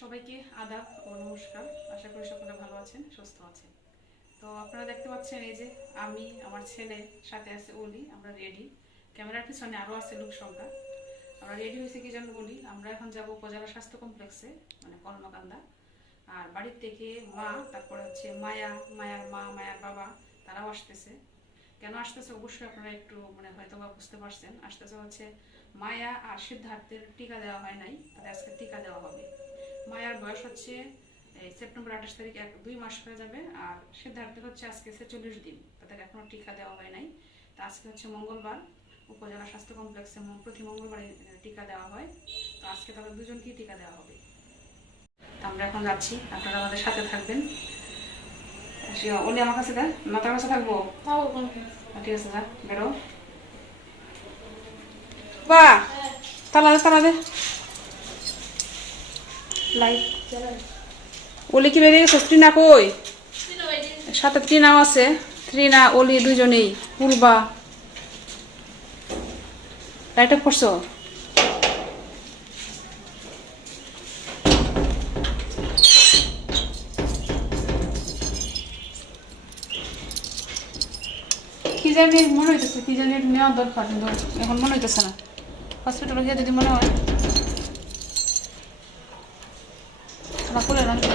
সবাইকে আদাব ও নমস্কার। আশা করি সকলে ভালো আছেন, সুস্থ আছেন। তো আপনারা দেখতে পাচ্ছেন এই যে আমি, আমার ছেলে, সাথে আছে অলি, আমরা রেডি ক্যামেরার পিছনে আরও আছে লোক সংখ্যা। আমরা রেডি হয়েছে কি জন্য বলি? আমরা এখন যাব উপজেলা স্বাস্থ্য কমপ্লেক্সে মানে কলমাকান্দা আর বাড়ির থেকে মা, তারপরে হচ্ছে মায়া, মায়ার মা, মায়ার বাবা, তারাও আসতেছে। কেন আসতেছে অবশ্যই আপনারা একটু মানে হয়তো বা বুঝতে পারছেন। আসতেছে হচ্ছে মায়া আর সিদ্ধার্থের টিকা দেওয়া হয় নাই, তাদের আজকে টিকা দেওয়া হবে। মায়ার বয়স হচ্ছে এই সেপ্টেম্বর আঠাশ তারিখ এক দুই মাস হয়ে যাবে। আর সিদ্ধার্থের হচ্ছে আজকে ছেচল্লিশ দিন। তাদের এখনও টিকা দেওয়া হয় নাই। তা আজকে হচ্ছে মঙ্গলবার উপজেলা স্বাস্থ্য কমপ্লেক্সে প্রতি মঙ্গলবারে টিকা দেওয়া হয়। তো আজকে তাদের দুজনকেই টিকা দেওয়া হবে। তো আমরা এখন যাচ্ছি। আপনারা আমাদের সাথে থাকবেন। ওলি আমার কাছে দেন। মাতার কাছে থাকব? ঠিক আছে যা বেরো। বা তালা দে তালা দে। ওলি কি বেরিয়ে গেছে? ট্রিনা কই? সাথে ট্রিনাও আছে। ট্রিনা ওলি দুজনেই পূর্বা। লাইট অফ করছ? কি জানি, মনে হইতেছে, কি জানি নেওয়া দরকার, কিন্তু এখন মনে হইতেছে না। হসপিটালে গিয়ে যদি মনে হয়। না করে রাখি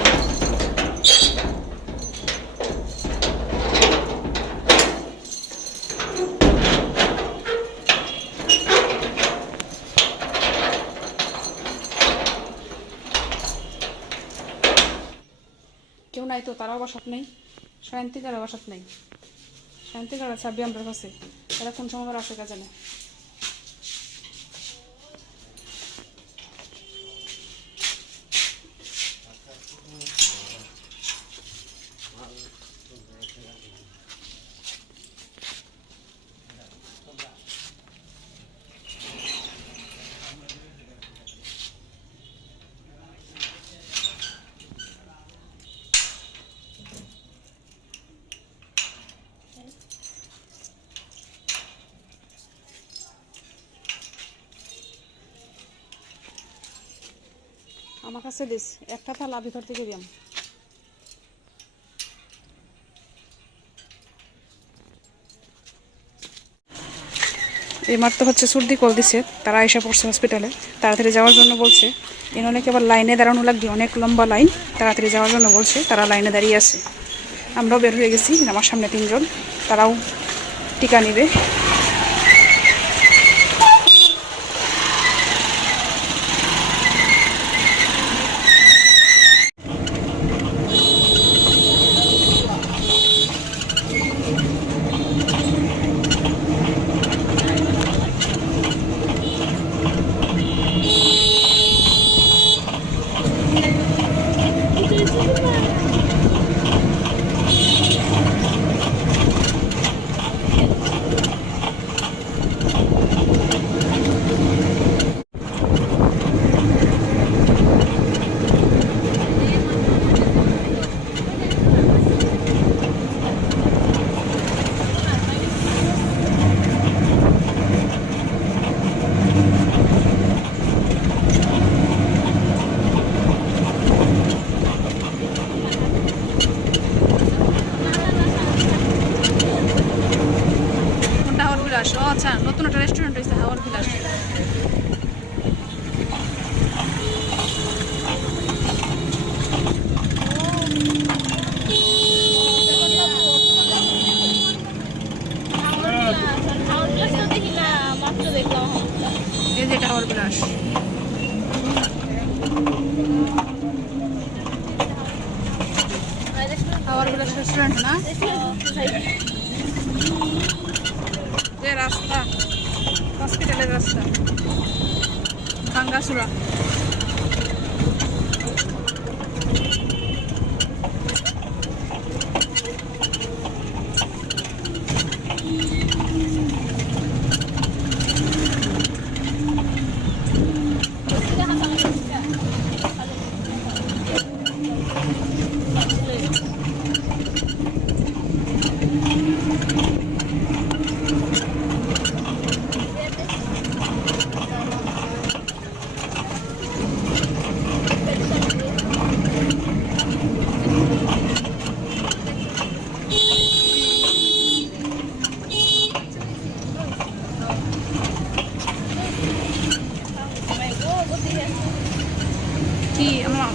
কেউ নাই তো, তারাও বসাত নেই। শান্তিকারও বসাত নেই। শান্তিকার আছে আবি আমার কাছে। তারা কোন সময় আসে কাজে না আমার কাছে দিস। একটা থালা ভিতর থেকে দিয়াম। এই মাত্র হচ্ছে সর্দি কল দিছে, তারা এসে পড়ছে হসপিটালে তাড়াতাড়ি যাওয়ার জন্য বলছে। এন অনেক আবার লাইনে দাঁড়ানো লাগবে, অনেক লম্বা লাইন। তাড়াতাড়ি যাওয়ার জন্য বলছে, তারা লাইনে দাঁড়িয়ে আছে। আমরাও বের হয়ে গেছি, আমার সামনে তিনজন। তারাও টিকা নেবে।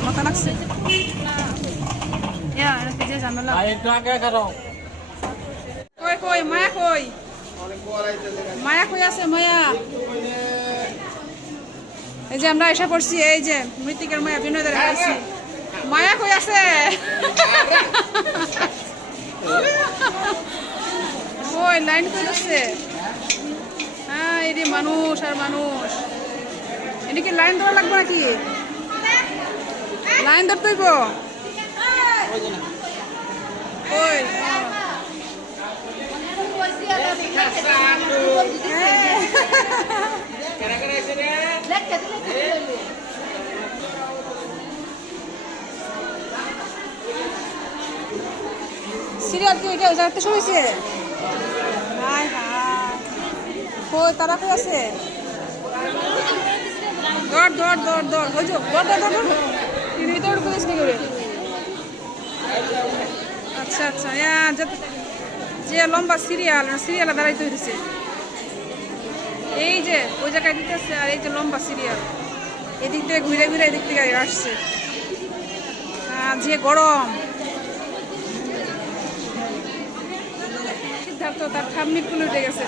মাথা লাগছে? কই কই মায়া কই? মায়া কই আছে মায়া? এই যে আমরা এসে পড়ছি এই যে মৃতিকের মায়া আছি মায়া কই আছে? ওই লাইন কই আছে হ্যাঁ এটি মানুষ আর মানুষ। এটি কি লাইন ধরা লাগবে নাকি? লাইন ধরতে হইব ওই সিরিয়াল কি এটা হাই কই, তারা কই আছে? দৌড় দৌড় দৌড় দৌড়। ওই যে, দৌড় দৌড় দৌড়। করে। আচ্ছা আচ্ছা যে- লম্বা সিরিয়াল সিরিয়ালে দাঁড়াইতে হইতেছে। এই যে, ওই জায়গায় দিতেছে আর এই যে লম্বা সিরিয়াল এদিক থেকে ঘুরে ঘুরে এদিক থেকে আসছে। যে গরম। সিদ্ধার্থ তার ঠাম্মি ফুল উঠে গেছে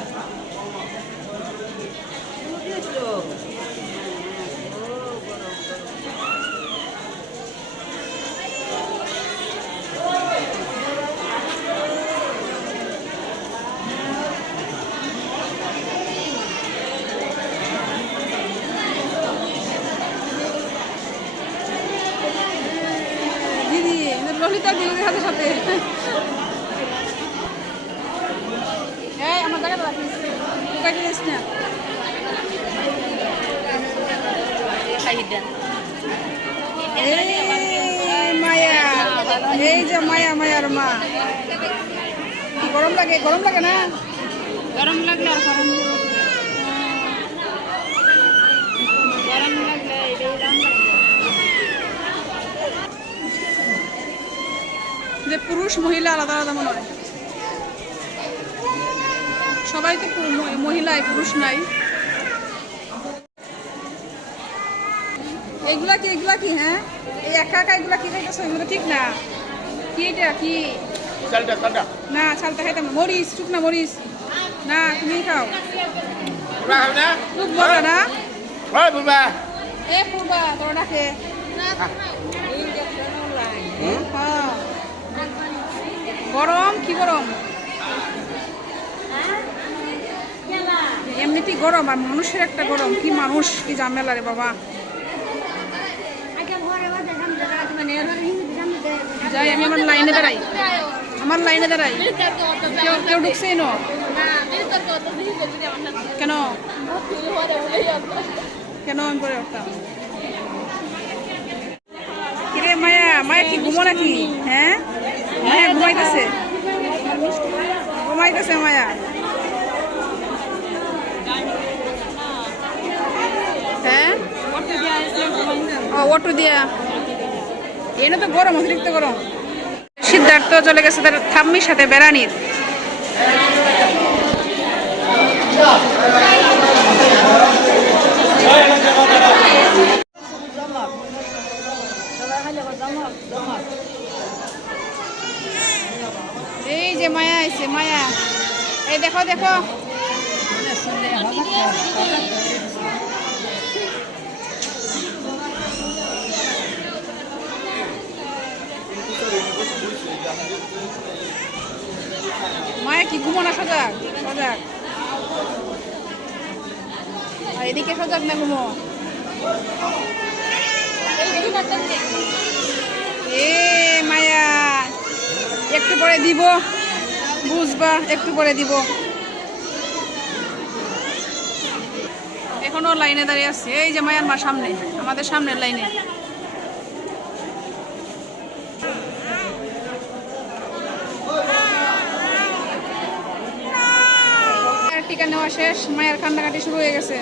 দিদি এই মায়া। যে মায়া, মায়ার মা। গরম লাগে? গরম লাগে না? গরম লাগলে আর। গরম লাগলে এটাই দাম লাগবে। যে পুরুষ মহিলা আলাদা আলাদা মনে হয়। সবাই তো পু- ম- মহিলাই পুরুষ নাই। এগুলা কি এগুলা কি হ্যাঁ? এই একা একা এগুলা কি খাইতেছো? এগুলো ঠিক না। কি এটা? কি? চালটা চালটা। না ছালটা খাইতাম না। মরিচ শুকনা মরিচ। না তুমি খাও। না? খুব বড় না? এ পূর্বা তোর ডাকে হ্যাঁ। গরম? কি গরম? এমনিতেই গরম, আর মানুষের একটা গরম। কি মানুষ, কি ঝামেলা রে বাবা। যাই, আমি আমার লাইনে দাঁড়াই। আমার লাইনে দাঁড়াই। কেউ ঢুকছেই ন। কেন? কেন আমি করে উঠতাম? মায়া মায়া কি ঘুমো নাকি? হ্যাঁ? মায়া ঘুমাইতেছে। ঘুমাইতেছে মায়া। হ্যাঁ? ও অটো দিয়া। এনে তো গরম, অতিরিক্ত গরম। সিদ্ধার্থ চলে গেছে তার থাম্মির সাথে বেড়ানির। এই যে মায়া আইছে, মায়া। এই দেখো দেখো। মায়া কি ঘুমো না সজাগ? সজাগ। আর এদিকে সজাগ না ঘুমো? এ মায়া। একটু পরে দিব। বুঝবা, একটু পরে দিব। এখনও লাইনে দাঁড়িয়ে আছে। এই যে মায়ানমার সামনে, আমাদের সামনের লাইনে। টিকা নেওয়া শেষ, মায়ের কান্নাকাটি শুরু হয়ে গেছে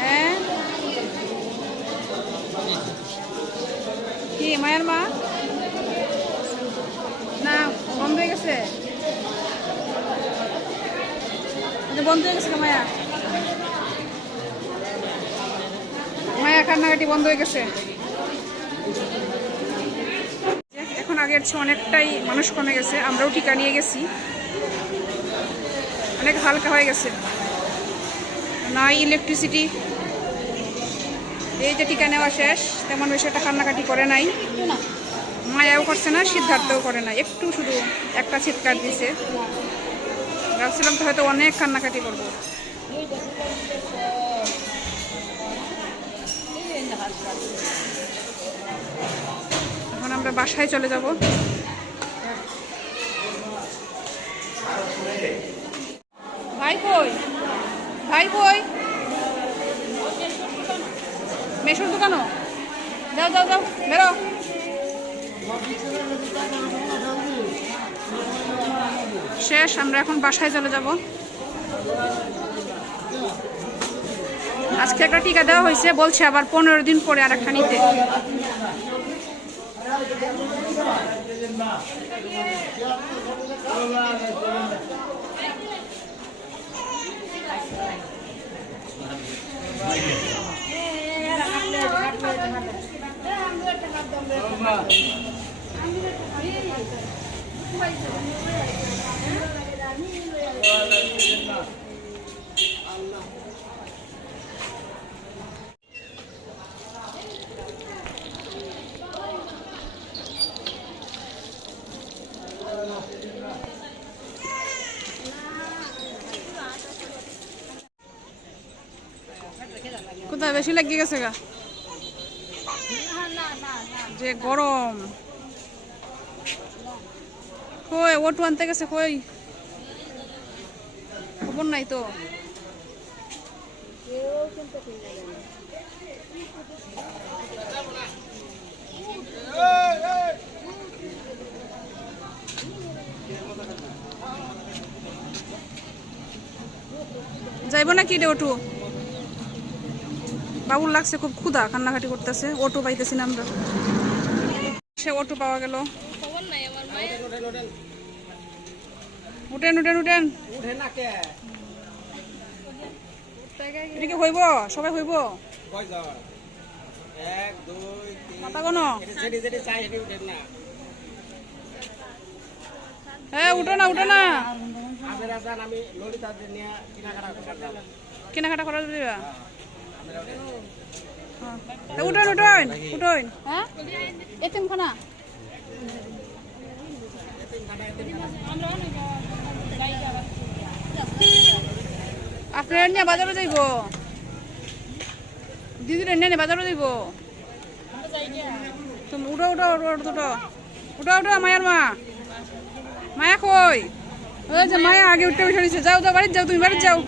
হ্যাঁ কি মায়ের মা না বন্ধ হয়ে গেছে এটা বন্ধ হয়ে গেছে মায়া? মায়া, কান্নাকাটি বন্ধ হয়ে গেছে। এখন আগের চেয়ে অনেকটাই মানুষ কমে গেছে, আমরাও টিকা নিয়ে গেছি। অনেক হালকা হয়ে গেছে। নাই ইলেকট্রিসিটি এই যে টিকা নেওয়া শেষ, তেমন বেশি একটা কান্নাকাটি করে নাই। মায়াও করছে না, সিদ্ধার্থও করে না, একটু শুধু একটা চিৎকার দিছে। ভাবছিলাম তো হয়তো অনেক কান্নাকাটি করব। এখন আমরা বাসায় চলে যাব। ভাই কই? ভাই কই? মেশুর দোকানো যাও যাও যাও, বেরো। শেষ, আমরা এখন বাসায় চলে যাব। আজকে একটা টিকা দেওয়া হয়েছে, বলছে আবার পনেরো দিন পরে আর একটা নিতে কোথায় বেশি লাগিয়ে গেছে গা? যে গরম। কই ওটু আনতে গেছে কই খবর নাই তো যাইব নাকি রে ওটু বাবুর লাগছে খুব ক্ষুধা কান্নাকাটি করতেছে অটো পাইতেছি না আমরা সে অটো পাওয়া গেল উঠেন উঠেন উঠেন। এটা কি হইব, সবাই হইব। উঠেন হ্যাঁ উঠো না উঠো না। আমের আসান আমি ললিতাদের নিয়ে কেনাকাটা করা দিবা? হ্যাঁ। উঠোন উঠোন উঠোন হ্যাঁ? এতিম খানা আপনার নিয়ে বাজারে যাইব। দিদির নিয়ে বাজারে যাইব। তুমি উঠো উঠো উঠো উঠো উঠো। মায়ার মা। মায়া কই? ওই যে মায়া আগে উঠতে বসে রয়েছে। যাও যাও, বাড়িতে যাও, তুমি বাড়িতে যাও।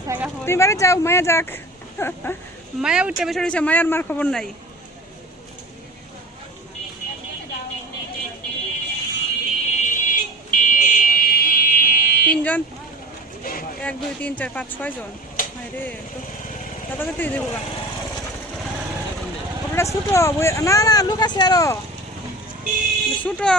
তুমি বাড়িতে যাও, মায়া যাক। মায়া উঠতে বসে রয়েছে, মায়ার মার খবর নাই। তিনজন? এক, দুই, তিন, চার, পাঁচ, ছয় জন। না না, লোক আছে আরও। ছোটো।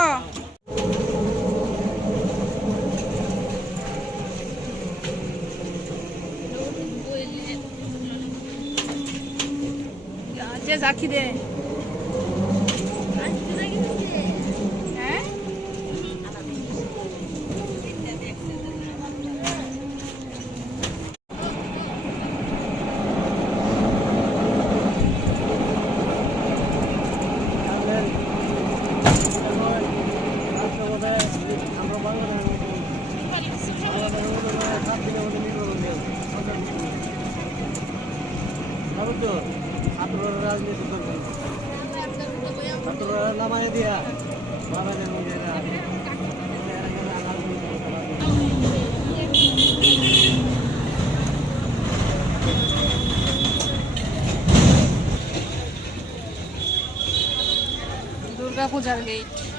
যে জাকি দে রাজনীতি করবেন ছাত্ররা দিয়া বাবাদের মধ্যে দুর্গা পূজার গেট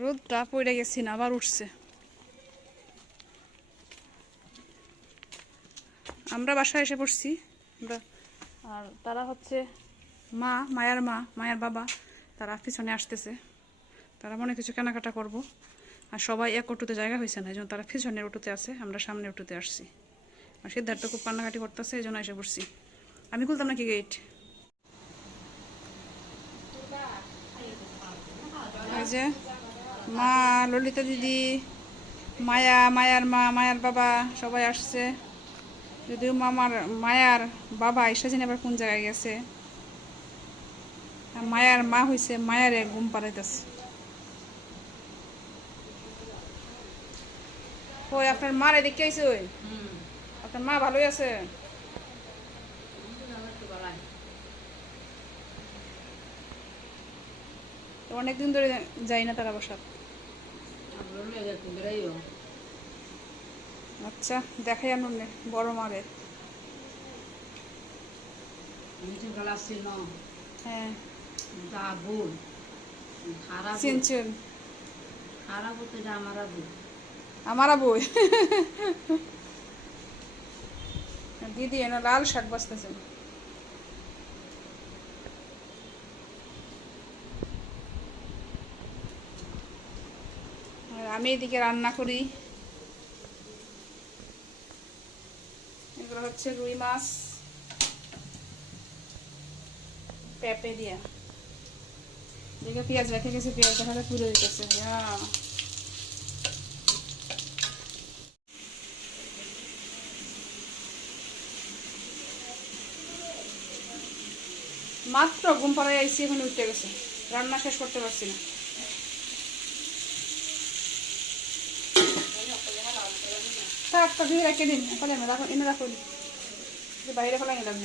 রোদটা পড়ে গেছি না, আবার উঠছে। আমরা বাসায় এসে পড়ছি। আমরা, আর তারা হচ্ছে মা, মায়ার মা, মায়ার বাবা, তারা পিছনে আসতেছে। তারা মনে কিছু কেনাকাটা করব। আর সবাই এক অটোতে জায়গা হয়েছে না, এই জন্য তারা পিছনের অটোতে আছে, আমরা সামনে অটোতে আসছি। আর সিদ্ধার্থ খুব কান্নাকাটি করতেছে, এই জন্য এসে পড়ছি। আমি খুলতাম নাকি গেট যে মা ললিতা দিদি মায়া মায়ার মা মায়ার বাবা সবাই আসছে। যদিও মামার মায়ার বাবা এসেছেন আবার কোন জায়গায় গেছে। মায়ার মা হয়েছে মায়ারে ঘুম পাড়াইতেছে। ওই আপনার মার এদিকে আইছে ওই? আপনার মা ভালোই আছে? তো অনেকদিন ধরে যাই না তারা বসাত আচ্ছা দেখাই আনুন নে, বড় মারে হ্যাঁ। আমার বই দিদি এনে লাল শাক বাঁচতেছেন আমি এদিকে রান্না করি। এগুলো হচ্ছে রুই মাছ, পেঁপে দিয়া। দেখে পেঁয়াজ রেখে গেছে, পেঁয়াজ দেখাতে পুরো দিতেছে হ্যাঁ। মাত্র ঘুম পাড়ায় আইসি, এখন উঠতে গেছে। রান্না শেষ করতে পারছি না। তো দিয়ে রেখে দিন। ফলে এনে রাখো এনে রাখুন বাইরে ফেলাই রাখব।